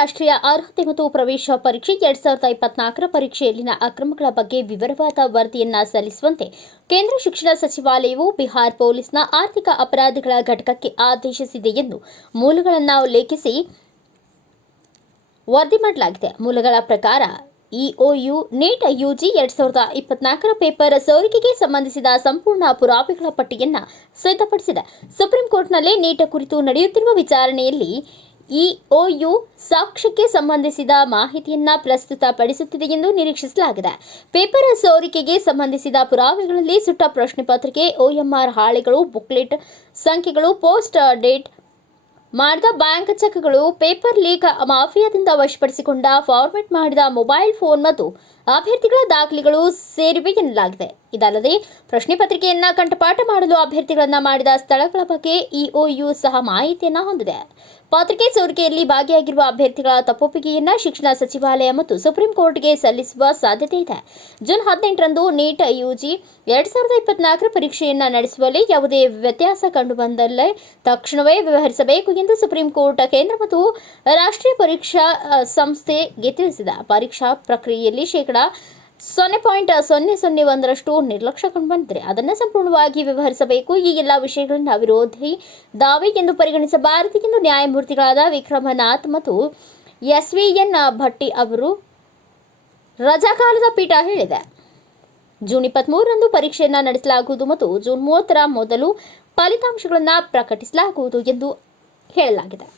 ರಾಷ್ಟ್ರೀಯ ಅರ್ಹತೆ ಮತ್ತು ಪ್ರವೇಶ ಪರೀಕ್ಷೆ 2024 ಪರೀಕ್ಷೆಯಲ್ಲಿನ ಅಕ್ರಮಗಳ ಬಗ್ಗೆ ವಿವರವಾದ ವರದಿಯನ್ನು ಸಲ್ಲಿಸುವಂತೆ ಕೇಂದ್ರ ಶಿಕ್ಷಣ ಸಚಿವಾಲಯವು ಬಿಹಾರ ಪೊಲೀಸ್ನ ಆರ್ಥಿಕ ಅಪರಾಧಗಳ ಘಟಕಕ್ಕೆ ಆದೇಶಿಸಿದೆ ಎಂದು ಮೂಲಗಳನ್ನು ಉಲ್ಲೇಖಿಸಿ ವರದಿ ಮಾಡಲಾಗಿದೆ. ಮೂಲಗಳ ಪ್ರಕಾರ ಇಒಯು ನೀಟ್ ಯುಜಿ 2024 ಪೇಪರ್ ಸೋರಿಕೆಗೆ ಸಂಬಂಧಿಸಿದ ಸಂಪೂರ್ಣ ಪುರಾವೆಗಳ ಪಟ್ಟಿಯನ್ನು ಸಿದ್ಧಪಡಿಸಿದೆ. ಸುಪ್ರೀಂ ಕೋರ್ಟ್ನಲ್ಲಿ ನೀಟ್ ಕುರಿತು ನಡೆಯುತ್ತಿರುವ ವಿಚಾರಣೆಯಲ್ಲಿ ಇಒಯು ಸಾಕ್ಷ್ಯಕ್ಕೆ ಸಂಬಂಧಿಸಿದ ಮಾಹಿತಿಯನ್ನು ಪ್ರಸ್ತುತಪಡಿಸುತ್ತಿದೆ ಎಂದು ನಿರೀಕ್ಷಿಸಲಾಗಿದೆ. ಪೇಪರ್ ಸೋರಿಕೆಗೆ ಸಂಬಂಧಿಸಿದ ಪುರಾವೆಗಳಲ್ಲಿ ಸುಟ್ಟ ಪ್ರಶ್ನೆ ಪತ್ರಿಕೆ, ಒಎಂಆರ್ ಹಾಳೆಗಳು, ಬುಕ್ಲೆಟ್ ಸಂಖ್ಯೆಗಳು, ಪೋಸ್ಟ್ ಡೇಟ್ ಮಾಡಿದ ಬ್ಯಾಂಕ್ ಚೆಕ್ಗಳು, ಪೇಪರ್ ಲೀಕ್ ಮಾಫಿಯಾದಿಂದ ವಶಪಡಿಸಿಕೊಂಡ ಫಾರ್ಮೆಟ್ ಮಾಡಿದ ಮೊಬೈಲ್ ಫೋನ್ ಮತ್ತು ಅಭ್ಯರ್ಥಿಗಳ ದಾಖಲೆಗಳು ಸೇರಿವೆ ಎನ್ನಲಾಗಿದೆ. ಇದಲ್ಲದೆ ಪ್ರಶ್ನೆ ಪತ್ರಿಕೆಯನ್ನು ಕಂಠಪಾಠ ಮಾಡಲು ಅಭ್ಯರ್ಥಿಗಳನ್ನು ಮಾಡಿದ ಸ್ಥಳಗಳ ಬಗ್ಗೆ ಇಒಯು ಸಹ ಮಾಹಿತಿಯನ್ನು ಹೊಂದಿದೆ. ಪತ್ರಿಕೆ ಸೋರಿಕೆಯಲ್ಲಿ ಭಾಗಿಯಾಗಿರುವ ಅಭ್ಯರ್ಥಿಗಳ ತಪ್ಪೊಪ್ಪಿಗೆಯನ್ನು ಶಿಕ್ಷಣ ಸಚಿವಾಲಯ ಮತ್ತು ಸುಪ್ರೀಂ ಕೋರ್ಟ್ಗೆ ಸಲ್ಲಿಸುವ ಸಾಧ್ಯತೆ ಇದೆ. ಜೂನ್ 18ರಂದು ನೀಟ್ ಯುಜಿ 2024 ಪರೀಕ್ಷೆಯನ್ನು ನಡೆಸುವಲ್ಲಿ ಯಾವುದೇ ವ್ಯತ್ಯಾಸ ಕಂಡುಬಂದಲ್ಲಿ ತಕ್ಷಣವೇ ವ್ಯವಹರಿಸಬೇಕು ಎಂದು ಸುಪ್ರೀಂ ಕೋರ್ಟ್ ಕೇಂದ್ರ ಮತ್ತು ರಾಷ್ಟ್ರೀಯ ಪರೀಕ್ಷಾ ಸಂಸ್ಥೆಗೆ ತಿಳಿಸಿದೆ. ಪರೀಕ್ಷಾ ಪ್ರಕ್ರಿಯೆಯಲ್ಲಿ 0.001ರಷ್ಟು ನಿರ್ಲಕ್ಷ್ಯ ಕಂಡುಬಂದಿದೆ. ಅದನ್ನು ಸಂಪೂರ್ಣವಾಗಿ ವ್ಯವಹರಿಸಬೇಕು. ಈ ಎಲ್ಲ ವಿಷಯಗಳನ್ನು ವಿರೋಧಿ ದಾವೆ ಎಂದು ಪರಿಗಣಿಸಬಾರದು ಎಂದು ನ್ಯಾಯಮೂರ್ತಿಗಳಾದ ವಿಕ್ರಮನಾಥ್ ಮತ್ತು ಎಸ್ವಿಎನ್ ಭಟ್ಟಿ ಅವರು ರಜಾಕಾಲದ ಪೀಠ ಹೇಳಿದೆ. ಜೂನ್ 23ರಂದು ಪರೀಕ್ಷೆಯನ್ನು ನಡೆಸಲಾಗುವುದು ಮತ್ತು ಜೂನ್ 30ರ ಮೊದಲು ಫಲಿತಾಂಶಗಳನ್ನು ಪ್ರಕಟಿಸಲಾಗುವುದು ಎಂದು ಹೇಳಲಾಗಿದೆ.